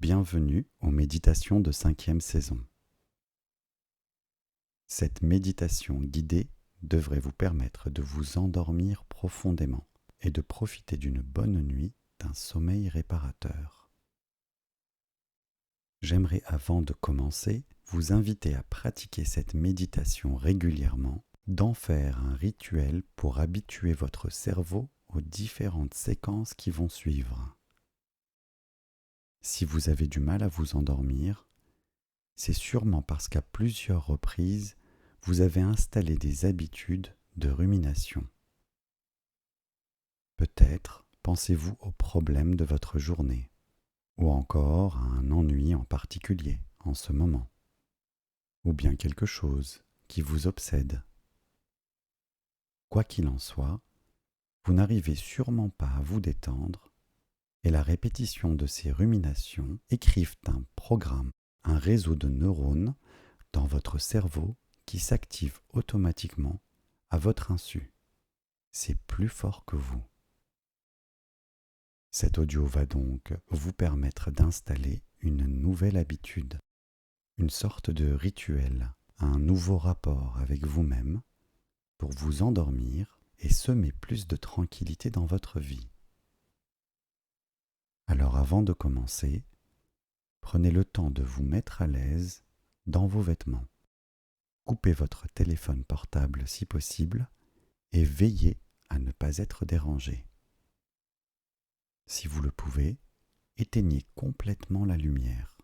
Bienvenue aux méditations de 5e saison. Cette méditation guidée devrait vous permettre de vous endormir profondément et de profiter d'une bonne nuit, d'un sommeil réparateur. J'aimerais avant de commencer vous inviter à pratiquer cette méditation régulièrement, d'en faire un rituel pour habituer votre cerveau aux différentes séquences qui vont suivre. Si vous avez du mal à vous endormir, c'est sûrement parce qu'à plusieurs reprises, vous avez installé des habitudes de rumination. Peut-être pensez-vous aux problèmes de votre journée, ou encore à un ennui en particulier en ce moment, ou bien quelque chose qui vous obsède. Quoi qu'il en soit, vous n'arrivez sûrement pas à vous détendre, et la répétition de ces ruminations écrivent un programme, un réseau de neurones dans votre cerveau qui s'active automatiquement à votre insu. C'est plus fort que vous. Cet audio va donc vous permettre d'installer une nouvelle habitude, une sorte de rituel, un nouveau rapport avec vous-même pour vous endormir et semer plus de tranquillité dans votre vie. Alors avant de commencer, prenez le temps de vous mettre à l'aise dans vos vêtements. Coupez votre téléphone portable si possible et veillez à ne pas être dérangé. Si vous le pouvez, éteignez complètement la lumière.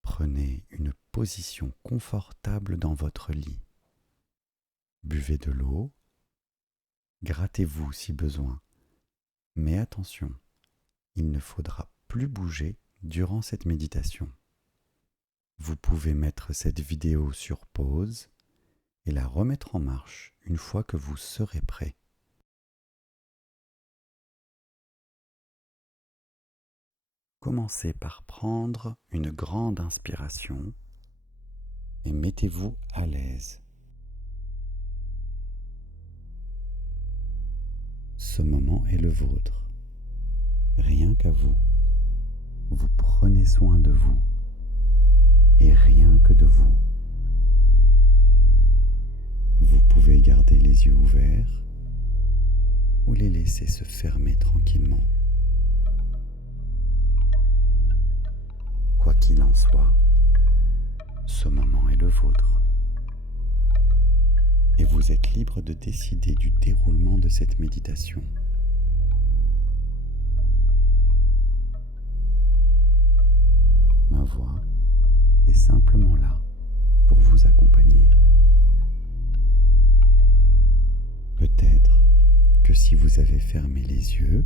Prenez une position confortable dans votre lit. Buvez de l'eau, grattez-vous si besoin, mais attention, il ne faudra plus bouger durant cette méditation. Vous pouvez mettre cette vidéo sur pause et la remettre en marche une fois que vous serez prêt. Commencez par prendre une grande inspiration et mettez-vous à l'aise. Ce moment est le vôtre. Rien qu'à vous. Vous prenez soin de vous et rien que de vous. Vous pouvez garder les yeux ouverts ou les laisser se fermer tranquillement. Quoi qu'il en soit, ce moment est le vôtre. Et vous êtes libre de décider du déroulement de cette méditation. Ma voix est simplement là pour vous accompagner. Peut-être que si vous avez fermé les yeux,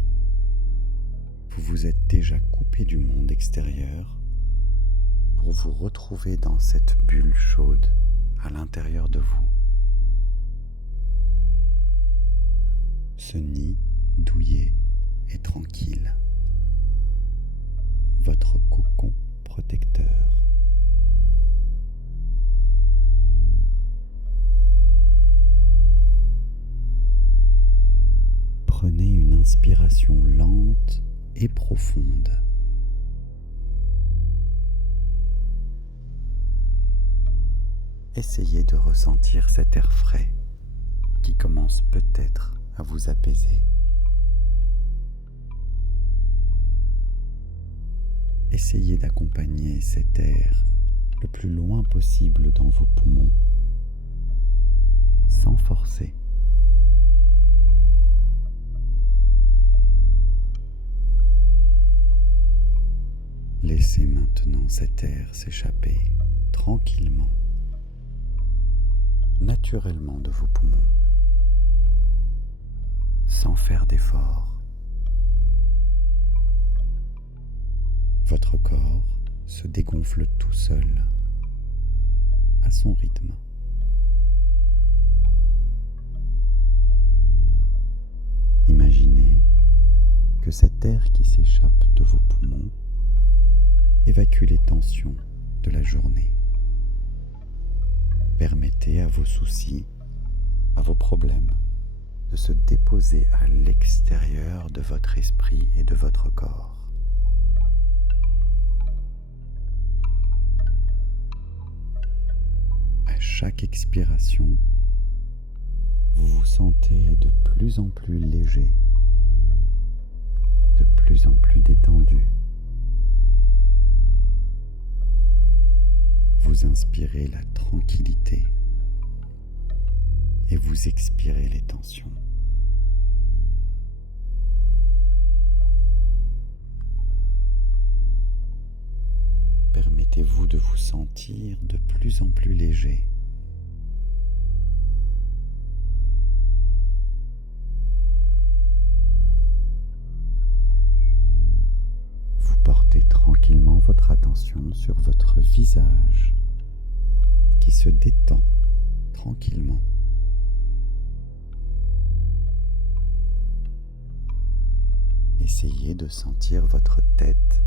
vous vous êtes déjà coupé du monde extérieur pour vous retrouver dans cette bulle chaude à l'intérieur de vous. Ce nid douillet et tranquille. Votre cocon protecteur. Prenez une inspiration lente et profonde. Essayez de ressentir cet air frais qui commence peut-être à vous apaiser. Essayez d'accompagner cet air le plus loin possible dans vos poumons, sans forcer. Laissez maintenant cet air s'échapper tranquillement, naturellement de vos poumons, sans faire d'effort. Votre corps se dégonfle tout seul, à son rythme. Imaginez que cet air qui s'échappe de vos poumons évacue les tensions de la journée. Permettez à vos soucis, à vos problèmes, de se déposer à l'extérieur de votre esprit et de votre corps. chaque expiration, vous vous sentez de plus en plus léger, de plus en plus détendu. Vous inspirez la tranquillité et vous expirez les tensions. Permettez-vous de vous sentir de plus en plus léger. Vous portez tranquillement votre attention sur votre visage qui se détend tranquillement. Essayez de sentir votre tête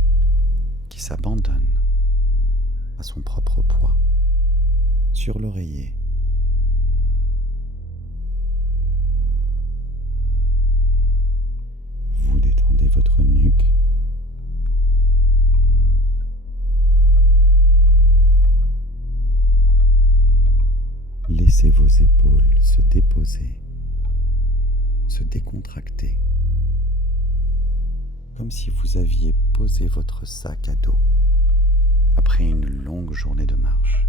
qui s'abandonne à son propre poids sur l'oreiller. Vous détendez votre nuque. Laissez vos épaules se déposer, se décontracter, comme si vous aviez posé votre sac à dos après une longue journée de marche.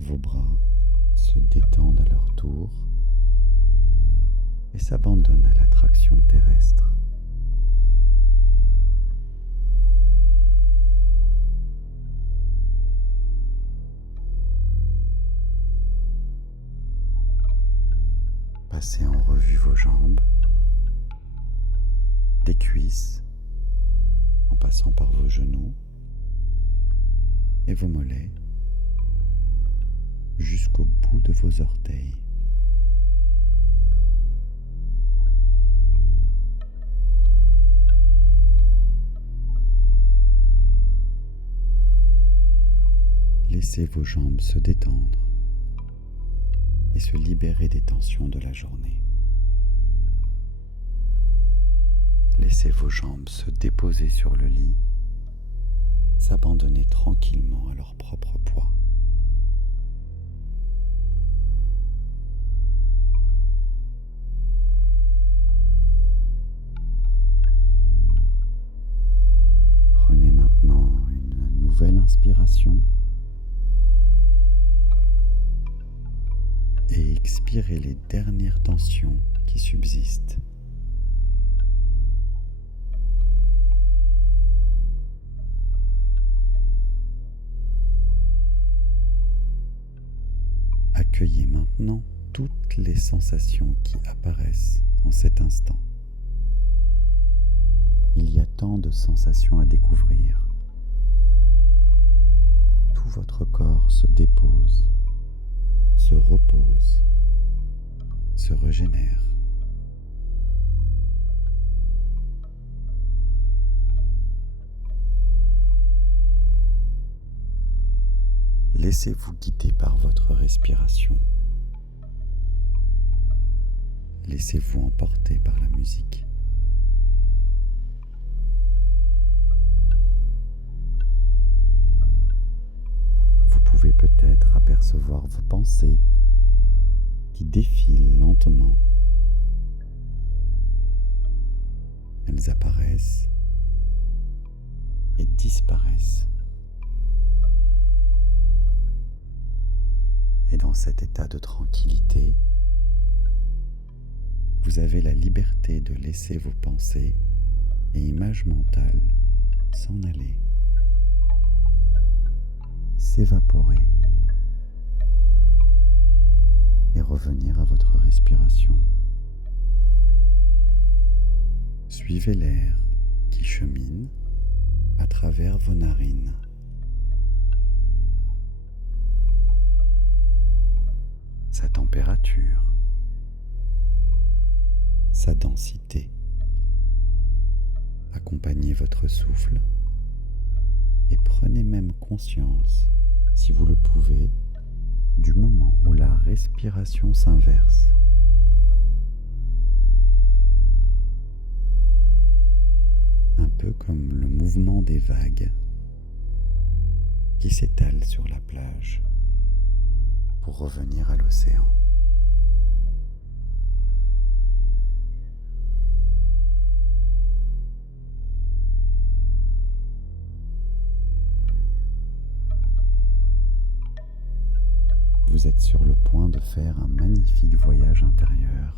Vos bras se détendent à leur tour et s'abandonnent à l'attraction terrestre. Passez en revue vos jambes, des cuisses, en passant par vos genoux et vos mollets, jusqu'au bout de vos orteils. Laissez vos jambes se détendre et se libérer des tensions de la journée. Laissez vos jambes se déposer sur le lit, s'abandonner tranquillement à leur propre poids. Prenez maintenant une nouvelle inspiration et expirez les dernières tensions qui subsistent. Accueillez maintenant toutes les sensations qui apparaissent en cet instant. Il y a tant de sensations à découvrir. Tout votre corps se dépose, se repose, se régénère. Laissez-vous guider par votre respiration. Laissez-vous emporter par la musique. Vous pouvez peut-être apercevoir vos pensées qui défilent lentement. Elles apparaissent et disparaissent. Et dans cet état de tranquillité, vous avez la liberté de laisser vos pensées et images mentales s'en aller, s'évaporer et revenir à votre respiration. Suivez l'air qui chemine à travers vos narines. Sa température, sa densité. Accompagnez votre souffle et prenez même conscience, si vous le pouvez, du moment où la respiration s'inverse. peu comme le mouvement des vagues qui s'étalent sur la plage pour revenir à l'océan. Vous êtes sur le point de faire un magnifique voyage intérieur.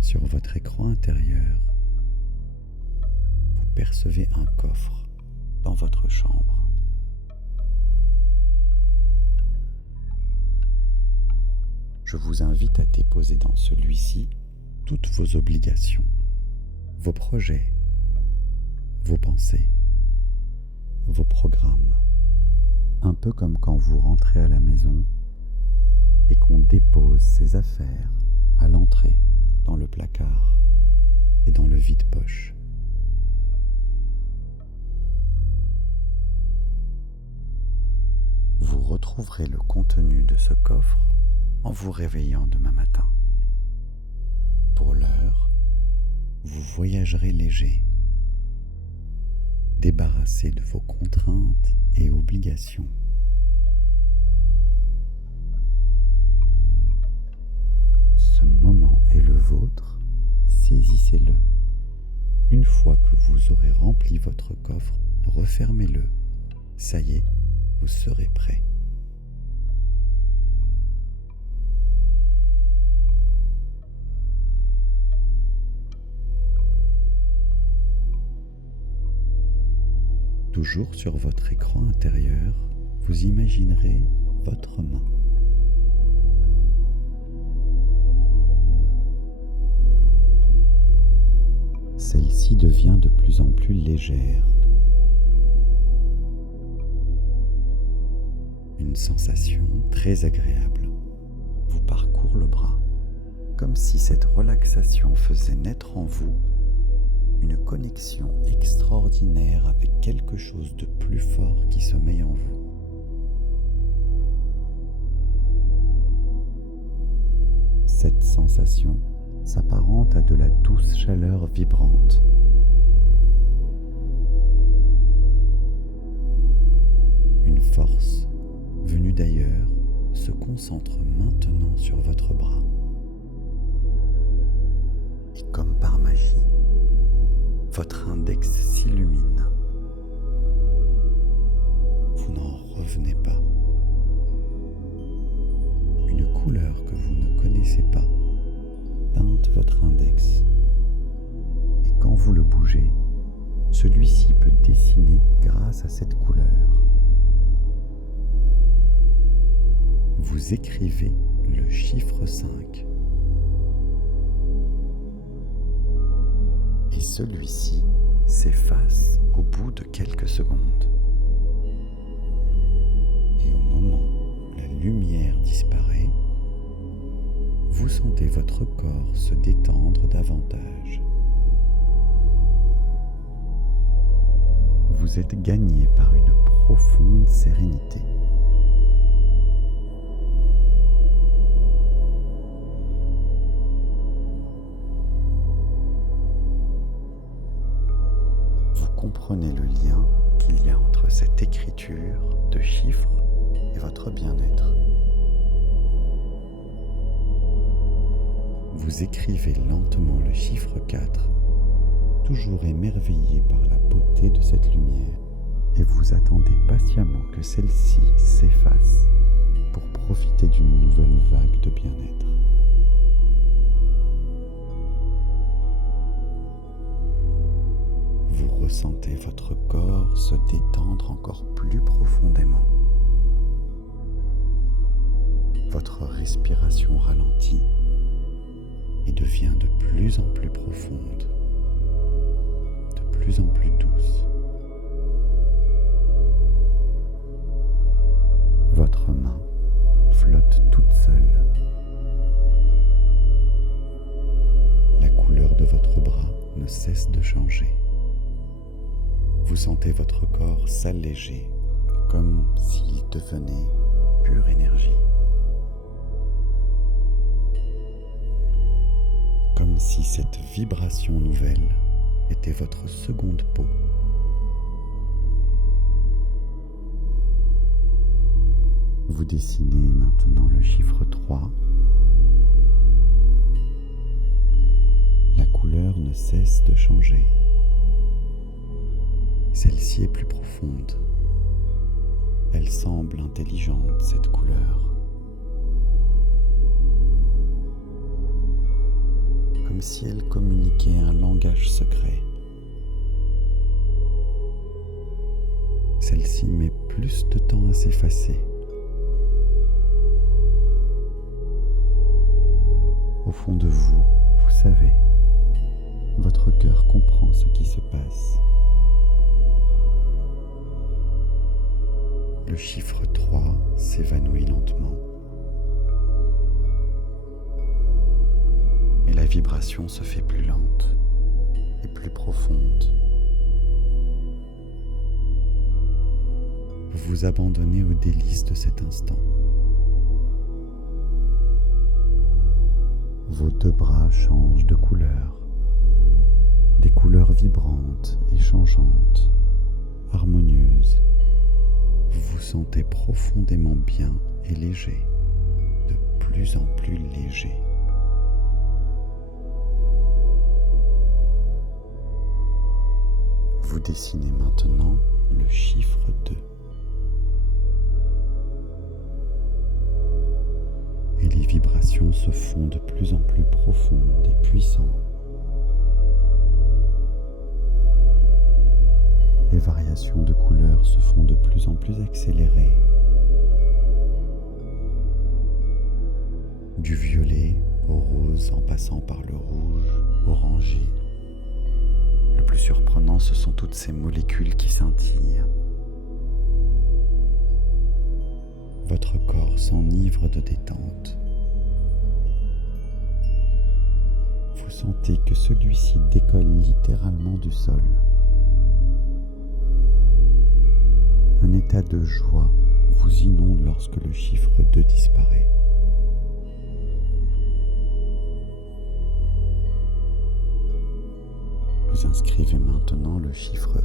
Sur votre écran intérieur, vous percevez un coffre dans votre chambre. Je vous invite à déposer dans celui-ci toutes vos obligations, vos projets, vos pensées, vos programmes, un peu comme quand vous rentrez à la maison et qu'on dépose ses affaires à l'entrée, dans le placard et dans le vide-poche. Vous retrouverez le contenu de ce coffre en vous réveillant demain matin. Pour l'heure, vous voyagerez léger, débarrassé de vos contraintes et obligations. Ce moment est le vôtre, saisissez-le. Une fois que vous aurez rempli votre coffre, refermez-le. Ça y est, vous serez prêt. Toujours sur votre écran intérieur, vous imaginerez votre main. Celle-ci devient de plus en plus légère. Une sensation très agréable vous parcourt le bras, comme si cette relaxation faisait naître en vous une connexion extraordinaire avec quelque chose de plus fort qui sommeille en vous. Cette sensation s'apparente à de la douce chaleur vibrante. Une force venue d'ailleurs se concentre maintenant sur votre bras. Et comme par magie, votre index s'illumine. Vous n'en revenez pas. Une couleur que vous ne connaissez pas teinte votre index. Et quand vous le bougez, celui-ci peut dessiner grâce à cette couleur. Vous écrivez le chiffre 5. Et celui-ci s'efface au bout de quelques secondes. Et au moment où la lumière disparaît, vous sentez votre corps se détendre davantage. Vous êtes gagné par une profonde sérénité. Comprenez le lien qu'il y a entre cette écriture de chiffres et votre bien-être. Vous écrivez lentement le chiffre 4, toujours émerveillé par la beauté de cette lumière, et vous attendez patiemment que celle-ci s'efface pour profiter d'une nouvelle vague de bien-être. Vous ressentez votre corps se détendre encore plus profondément. Votre respiration ralentit et devient de plus en plus profonde, de plus en plus douce. Votre main flotte toute seule. La couleur de votre bras ne cesse de changer. Vous sentez votre corps s'alléger comme s'il devenait pure énergie. comme si cette vibration nouvelle était votre seconde peau. Vous dessinez maintenant le chiffre 3. La couleur ne cesse de changer. Celle-ci est plus profonde. Elle semble intelligente, cette couleur. Comme si elle communiquait un langage secret. Celle-ci met plus de temps à s'effacer. Au fond de vous, vous savez, votre cœur comprend ce qui se passe. Le chiffre 3 s'évanouit lentement. Et la vibration se fait plus lente et plus profonde. Vous vous abandonnez aux délices de cet instant. Vos deux bras changent de couleur, des couleurs vibrantes et changeantes, harmonieuses. Vous vous sentez profondément bien et léger, de plus en plus léger. Vous dessinez maintenant le chiffre 2. Et les vibrations se font de plus en plus profondes et puissantes. Les variations de couleurs se font de plus en plus accélérées. Du violet au rose en passant par le rouge, orangé. Le plus surprenant, ce sont toutes ces molécules qui scintillent. Votre corps s'enivre de détente. Vous sentez que celui-ci décolle littéralement du sol. Un état de joie vous inonde lorsque le chiffre 2 disparaît. Vous inscrivez maintenant le chiffre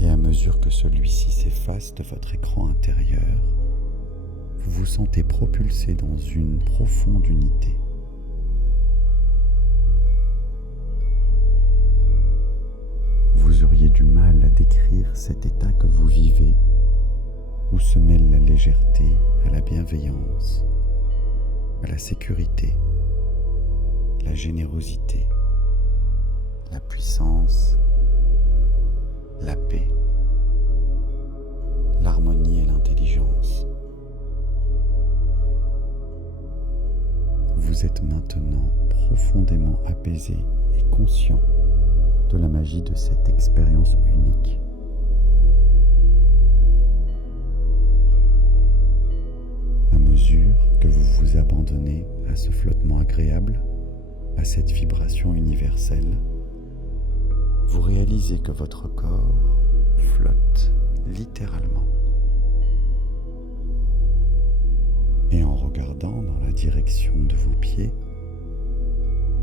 1. Et à mesure que celui-ci s'efface de votre écran intérieur, vous vous sentez propulsé dans une profonde unité. Vous auriez du mal à décrire cet état que vous vivez, où se mêle la légèreté à la bienveillance, à la sécurité, la générosité, la puissance, la paix, l'harmonie et l'intelligence. Vous êtes maintenant profondément apaisé et conscient de la magie de cette expérience unique. À mesure que vous vous abandonnez à ce flottement agréable, à cette vibration universelle, vous réalisez que votre corps flotte littéralement. Et en regardant dans la direction de vos pieds,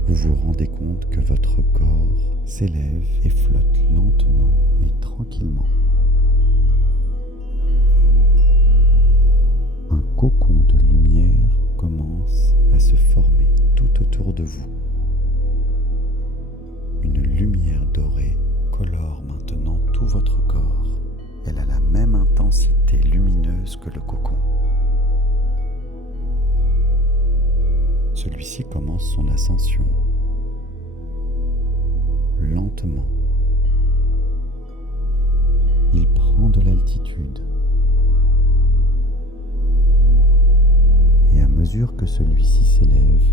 vous vous rendez compte que votre corps s'élève et flotte lentement et tranquillement. Un cocon de lumière commence à se former tout autour de vous. Une lumière dorée colore maintenant tout votre corps. Elle a la même intensité lumineuse que le cocon. Celui-ci commence son ascension. Lentement. Il prend de l'altitude. Et à mesure que celui-ci s'élève,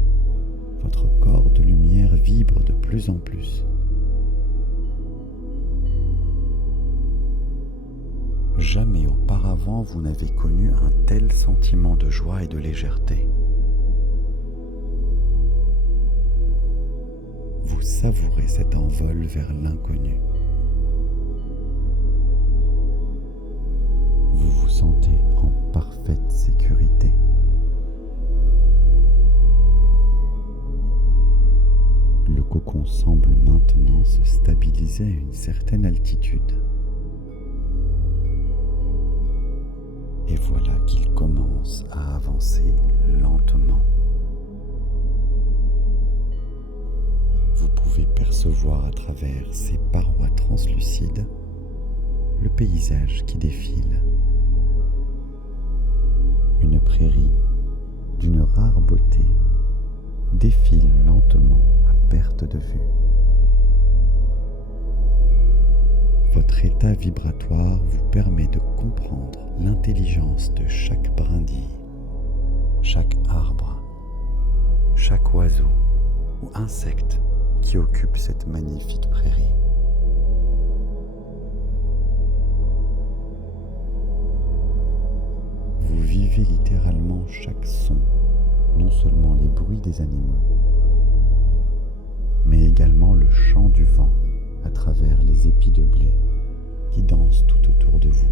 votre corps de lumière vibre de plus en plus. Jamais auparavant vous n'avez connu un tel sentiment de joie et de légèreté. Vous savourez cet envol vers l'inconnu. Vous vous sentez en parfaite sécurité. se stabiliser à une certaine altitude. Et voilà qu'il commence à avancer lentement. Vous pouvez percevoir à travers ces parois translucides le paysage qui défile. Une prairie d'une rare beauté défile lentement à perte de vue. Votre état vibratoire vous permet de comprendre l'intelligence de chaque brindille, chaque arbre, chaque oiseau ou insecte qui occupe cette magnifique prairie. Vous vivez littéralement chaque son, non seulement les bruits des animaux, mais également le chant du vent à travers les épis de blé qui dansent tout autour de vous.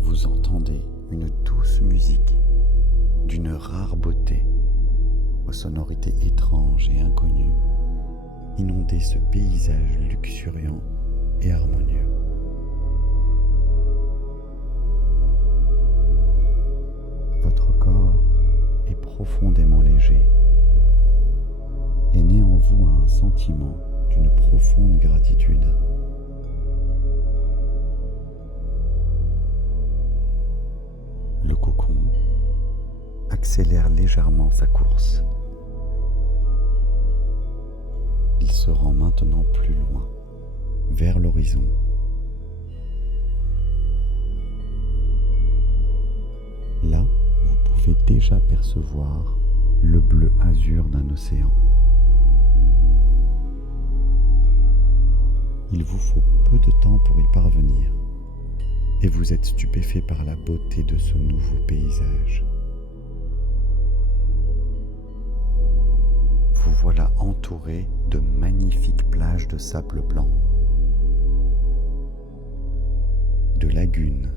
Vous entendez une douce musique d'une rare beauté, aux sonorités étranges et inconnues, inonder ce paysage luxuriant et harmonieux. Votre corps est profondément léger et naît en vous un sentiment d'une profonde gratitude. Le cocon accélère légèrement sa course. Il se rend maintenant plus loin, vers l'horizon. Là, vous pouvez déjà percevoir le bleu azur d'un océan. Il vous faut peu de temps pour y parvenir, et vous êtes stupéfait par la beauté de ce nouveau paysage. Vous voilà entouré de magnifiques plages de sable blanc, de lagunes,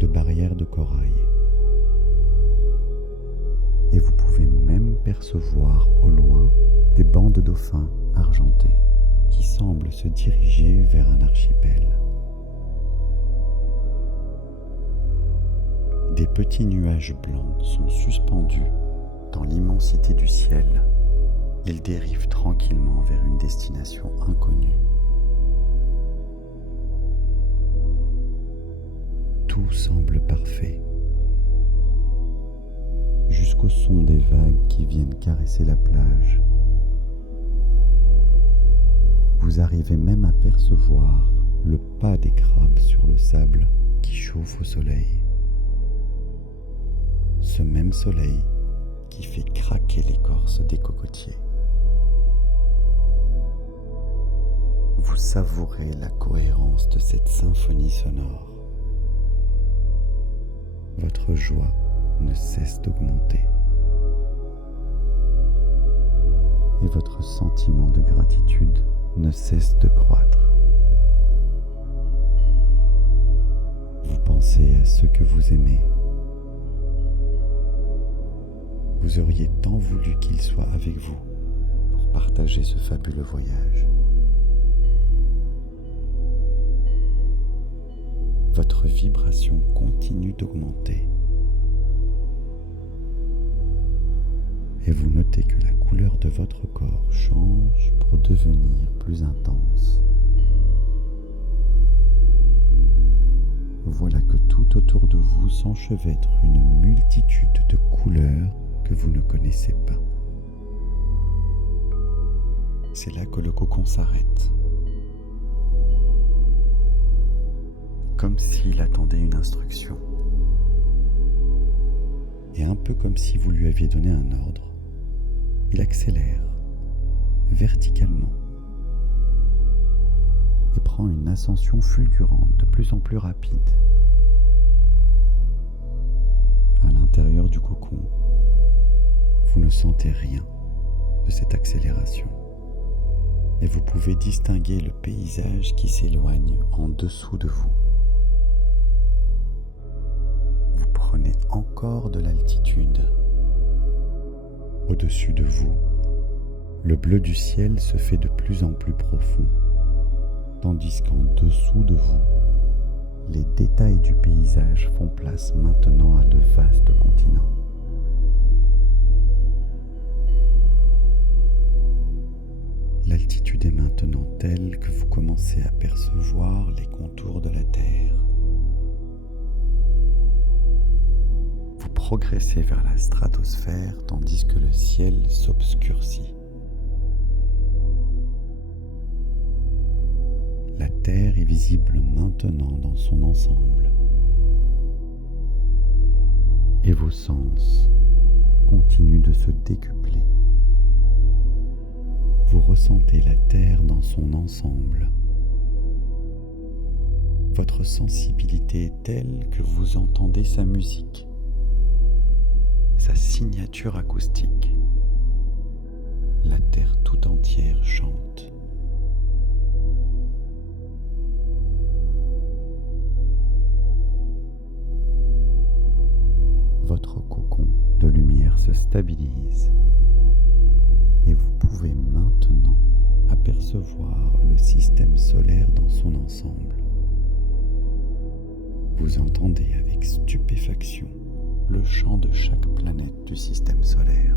de barrières de corail. Et vous pouvez même percevoir au loin des bancs de dauphins argentés qui semblent se diriger vers un archipel. Des petits nuages blancs sont suspendus dans l'immensité du ciel. Ils dérivent tranquillement vers une destination inconnue. Tout semble parfait, jusqu'au son des vagues qui viennent caresser la plage. Vous arrivez même à percevoir le pas des crabes sur le sable qui chauffe au soleil. Ce même soleil qui fait craquer l'écorce des cocotiers. Vous savourez la cohérence de cette symphonie sonore. Votre joie ne cesse d'augmenter. Et votre sentiment de gratitude ne cesse de croître. Vous pensez à ceux que vous aimez. Vous auriez tant voulu qu'ils soient avec vous pour partager ce fabuleux voyage. Votre vibration continue d'augmenter. Et vous notez que la couleur de votre corps change pour devenir plus intense. Voilà que tout autour de vous s'enchevêtre une multitude de couleurs que vous ne connaissez pas. C'est là que le cocon s'arrête, comme s'il attendait une instruction, et un peu comme si vous lui aviez donné un ordre. Il accélère verticalement et prend une ascension fulgurante de plus en plus rapide. À l'intérieur du cocon, vous ne sentez rien de cette accélération et vous pouvez distinguer le paysage qui s'éloigne en dessous de vous. Vous prenez encore de l'altitude. Au-dessus de vous, le bleu du ciel se fait de plus en plus profond, tandis qu'en dessous de vous, les détails du paysage font place maintenant à de vastes continents. L'altitude est maintenant telle que vous commencez à percevoir les contours de la Terre. Vous progressez vers la stratosphère tandis que le ciel s'obscurcit. La Terre est visible maintenant dans son ensemble. Et vos sens continuent de se décupler. Vous ressentez la Terre dans son ensemble. Votre sensibilité est telle que vous entendez sa musique, sa signature acoustique. La Terre tout entière chante. Votre cocon de lumière se stabilise et vous pouvez maintenant apercevoir le système solaire dans son ensemble. Vous entendez avec stupéfaction le chant de chaque planète du système solaire.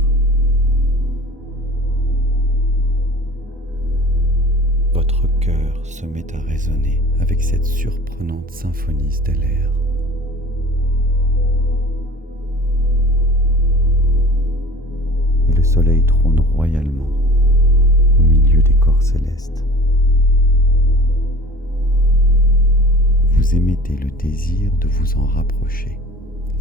Votre cœur se met à résonner avec cette surprenante symphonie stellaire. Et le soleil trône royalement au milieu des corps célestes. Vous émettez le désir de vous en rapprocher,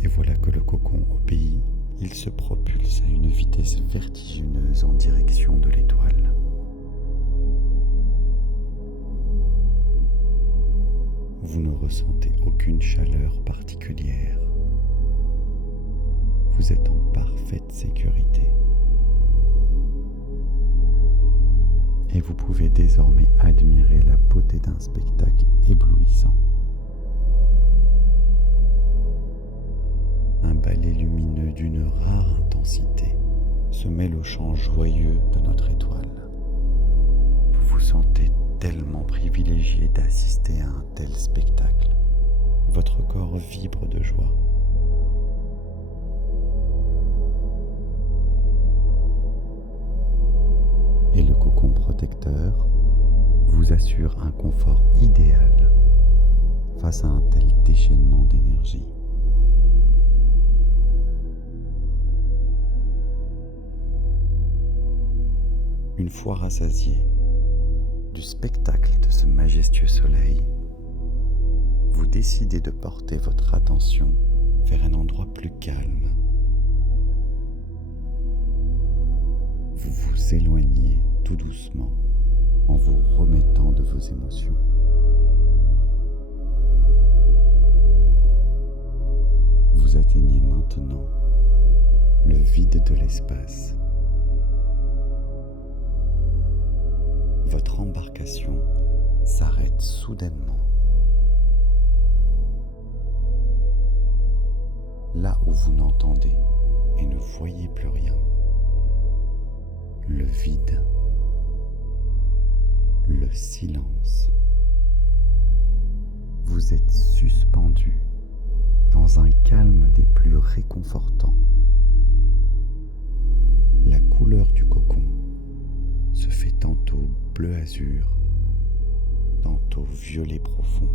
et voilà que le cocon obéit, il se propulse à une vitesse vertigineuse en direction de l'étoile. Vous ne ressentez aucune chaleur particulière. Vous êtes en parfaite sécurité. Et vous pouvez désormais admirer la beauté d'un spectacle éblouissant. Un ballet lumineux d'une rare intensité se mêle au chant joyeux de notre étoile. Vous vous sentez tellement privilégié d'assister à un tel spectacle. Votre corps vibre de joie. Et le cocon protecteur vous assure un confort idéal face à un tel déchaînement d'énergie. Une fois rassasié du spectacle de ce majestueux soleil, vous décidez de porter votre attention vers un endroit plus calme. Vous vous éloignez tout doucement en vous remettant de vos émotions. Vous atteignez maintenant le vide de l'espace. Votre embarcation s'arrête soudainement. Là où vous n'entendez et ne voyez plus rien. Le vide, le silence. Vous êtes suspendu dans un calme des plus réconfortants. La couleur du cocon se fait tantôt bleu azur, tantôt violet profond.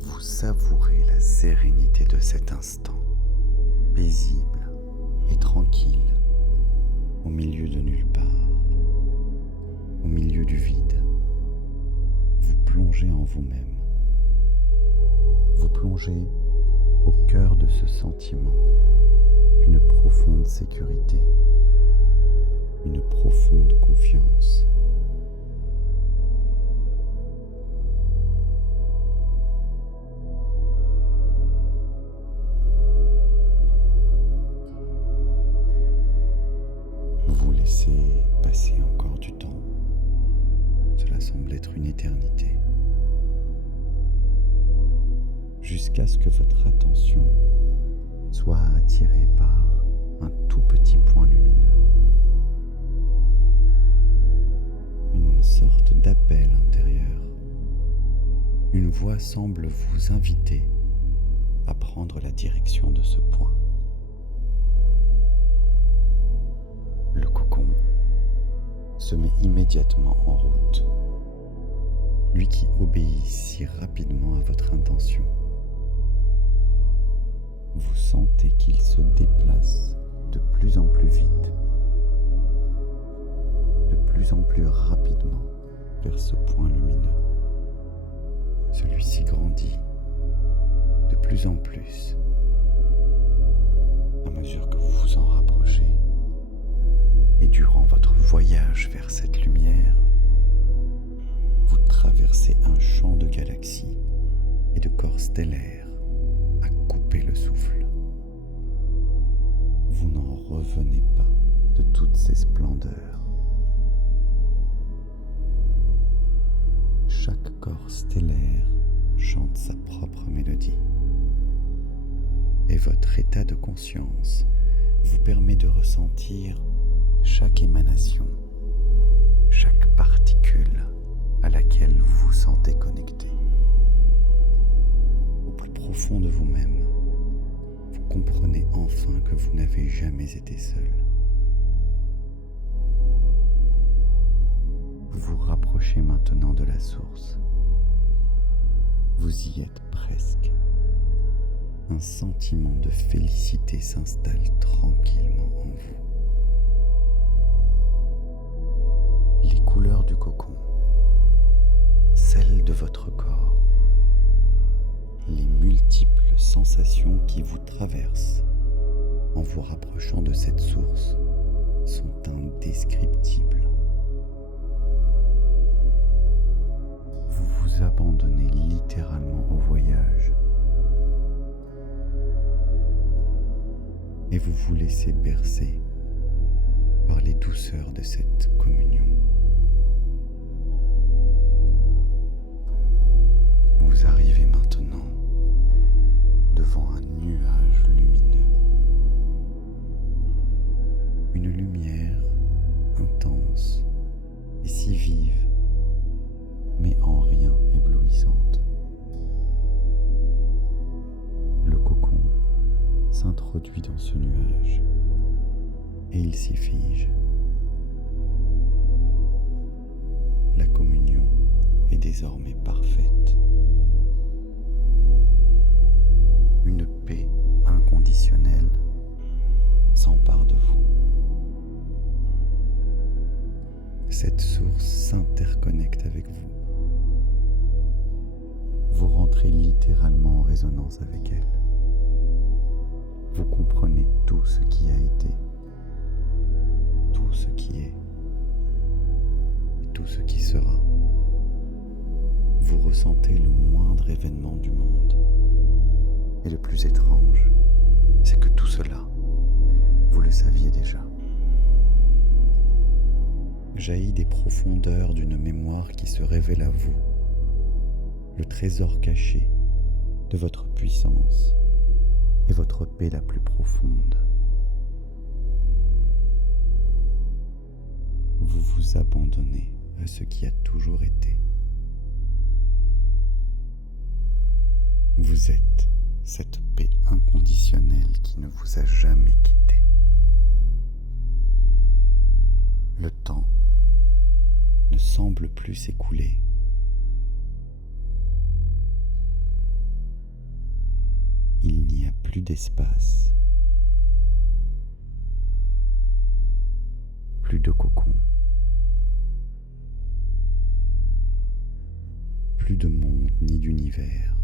Vous savourez la sérénité de cet instant, paisible et tranquille, au milieu de nulle part, au milieu du vide. Vous plongez en vous-même. Vous plongez au cœur de ce sentiment d'une profonde sécurité, une profonde confiance. Vous laissez passer encore du temps. Cela semble être une éternité. Jusqu'à ce que votre attention attiré par un tout petit point lumineux, une sorte d'appel intérieur. Une voix semble vous inviter à prendre la direction de ce point. Le cocon se met immédiatement en route, lui qui obéit si rapidement à votre intention. Vous sentez qu'il se déplace de plus en plus vite, de plus en plus rapidement vers ce point lumineux. Celui-ci grandit de plus en plus à mesure que vous vous en rapprochez. Et durant votre voyage vers cette lumière, vous traversez un champ de galaxies et de corps stellaires à couper le souffle. Vous n'en revenez pas de toutes ces splendeurs. Chaque corps stellaire chante sa propre mélodie. Et votre état de conscience vous permet de ressentir chaque émanation, chaque particule à laquelle vous vous sentez connecté. Au plus profond de vous-même, vous comprenez enfin que vous n'avez jamais été seul. Vous vous rapprochez maintenant de la source. Vous y êtes presque. Un sentiment de félicité s'installe tranquillement en vous. Les couleurs du cocon, celles de votre corps, les multiples sensations qui vous traversent en vous rapprochant de cette source sont indescriptibles. Vous vous abandonnez littéralement au voyage et vous vous laissez bercer par les douceurs de cette communion. Vous arrivez maintenant devant un nuage lumineux. Une lumière intense et si vive, mais en rien éblouissante. Le cocon s'introduit dans ce nuage et il s'y fige. La communion est désormais parfaite. Une paix inconditionnelle s'empare de vous. Cette source s'interconnecte avec vous. Vous rentrez littéralement en résonance avec elle. Vous comprenez tout ce qui a été, tout ce qui est et tout ce qui sera. Vous ressentez le moindre événement du monde. Et le plus étrange, c'est que tout cela, vous le saviez déjà. Jaillit des profondeurs d'une mémoire qui se révèle à vous, le trésor caché de votre puissance et votre paix la plus profonde. Vous vous abandonnez à ce qui a toujours été. Vous êtes cette paix inconditionnelle qui ne vous a jamais quitté. Le temps ne semble plus s'écouler. Il n'y a plus d'espace, plus de cocon, plus de monde ni d'univers.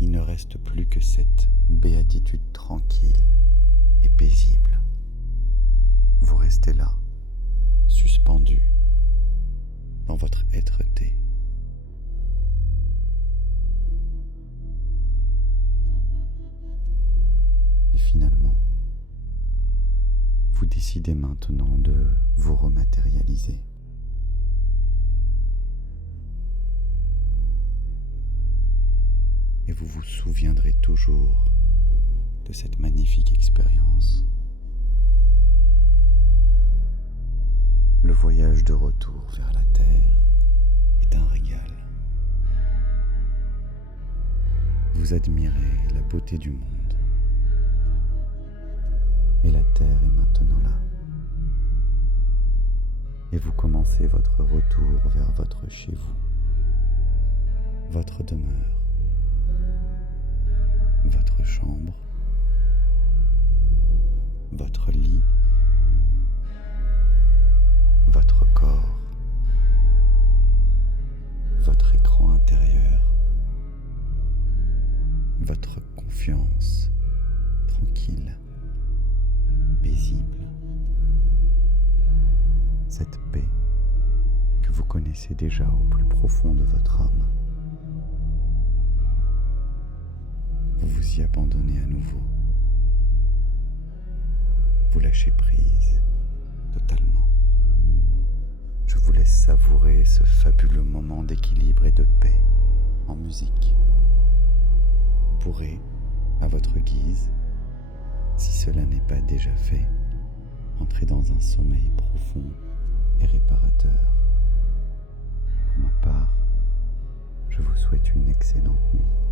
Il ne reste plus que cette béatitude tranquille et paisible. Vous restez là, suspendu dans votre être-té. Et finalement, vous décidez maintenant de vous rematérialiser. Et vous vous vous souviendrez toujours de cette magnifique expérience. Le voyage de retour vers la Terre est un régal. Vous admirez la beauté du monde. Et la Terre est maintenant là. Et vous commencez votre retour vers votre chez vous, votre demeure, votre chambre, votre lit, votre corps, votre écran intérieur, votre confiance tranquille, paisible. Cette paix que vous connaissez déjà au plus profond de votre âme. Vous vous y abandonnez à nouveau. Vous lâchez prise totalement. Je vous laisse savourer ce fabuleux moment d'équilibre et de paix en musique. Vous pourrez, à votre guise, si cela n'est pas déjà fait, entrer dans un sommeil profond et réparateur. Pour ma part, je vous souhaite une excellente nuit.